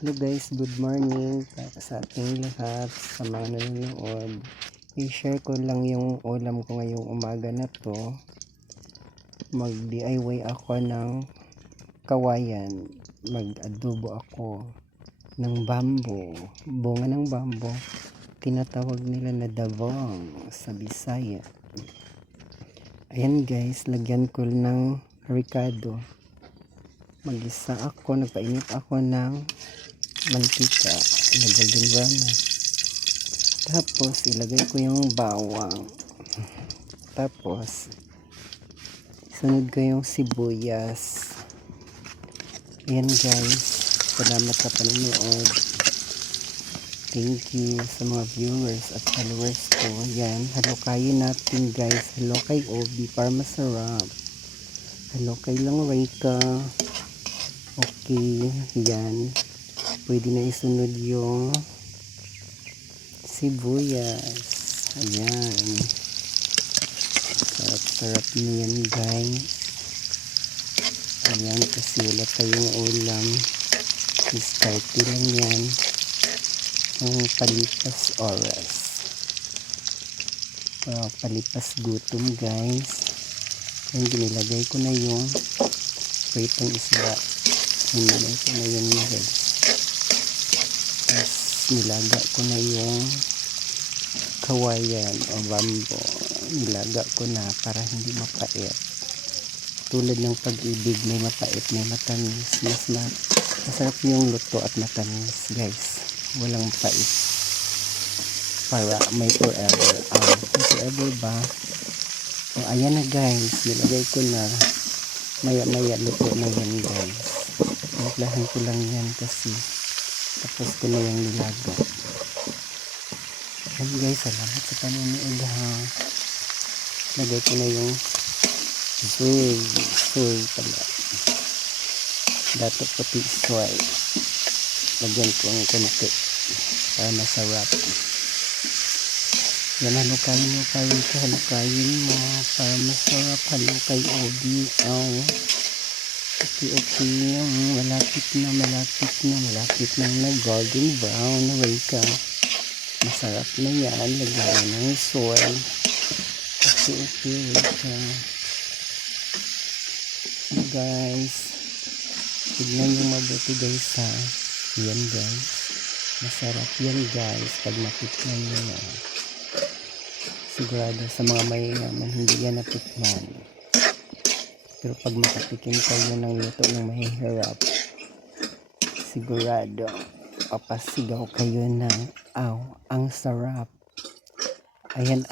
Hello guys, good morning para sa ating lahat, sa mga nanonood. I-share ko lang yung ulam ko ngayong umaga na to. Mag DIY ako ng kawayan. Mag-adobo ako ng bamboo, bunga ng bamboo. Tinatawag nila na davong sa Bisaya. Ayan guys, lagyan ko ng ricado. Mag-isa ako, nagpainit ako ng mantika na golden brown na. Tapos ilagay ko yung bawang, tapos sunod ko yung sibuyas. Ayan guys, salamat sa panonood. Thank you sa mga viewers at followers ko. Yan, halukayin natin guys. Halukay Obi para masarap. Halukay lang Rayka. Okay, yan. Pwede na isunod yung sibuyas. Ayan. Sarap-sarap niyan guys. Ayan, kasi wala tayong ulam. Starte lang yan. Yung palipas oras. Palipas gutom guys. Ayan, ginilagay ko na yung pritong isda. Hinilagay ko na yun guys. Tapos nilaga ko na yung kawayan o bamboo. Nilaga ko na para hindi mapait. Tulad ng pag-ibig, may mapait, may matamis. Masarap yung luto at matamis guys. Walang pait. Para may forever. May forever ba? O ayan na guys. Nilagay ko na. Maya luto na yan guys. Naglahan ko lang yan kasi tapos ko na yung nilaga. Ayan guys, salamat sa panonood ha. Lagay ko na yung soy pala. Dato pati soy. Lagyan ko ang konti para masarap. Yan, halukayin mo halukayin mo para masarap. Halukay Obi. Okay. Malapit na golden brown na Rayka. Masarap na yan. Lagyan ng soy. Okay, Rayka. Guys, tignan nyo mabuti guys ha. Yan guys. Masarap yan guys pag matikman nyo na. Sigurado sa mga mayayaman hindi yan natikman. Pero pag makatikim kayo ng luto ng mahihirap, sigurado papasigaw kayo ng ang sarap. Ayan